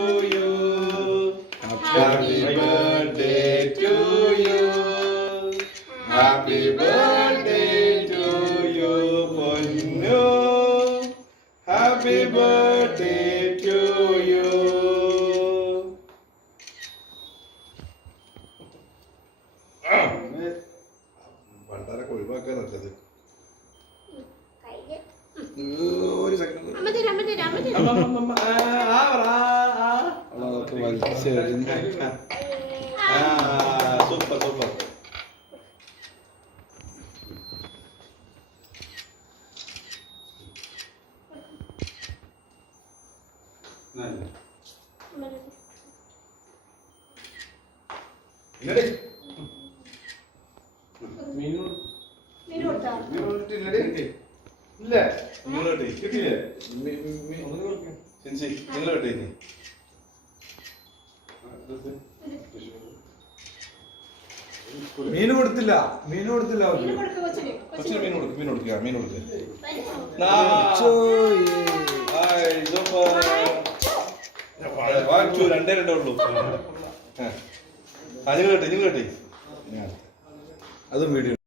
you. Happy birthday to you. Happy birthday to you, Ponnu. Happy birthday to you. പണ്ടാരൊക്കെ ഒഴിവാക്കാൻ നല്ലത്. ഒരു second super super. ഇല്ല നിങ്ങളോട്ട് കിട്ടിയില്ലേ? നിങ്ങളോട്ട് മീൻ കൊടുത്തില്ല. മീൻ കൊടുത്തില്ല. കൊച്ചിന് മീൻ കൊടുക്കും. മീൻ കൊടുക്കുക. മീൻ കൊടുക്കുക. രണ്ടേ ഉള്ളൂ. നിങ്ങൾ കേട്ടെ അതും വീഡിയോ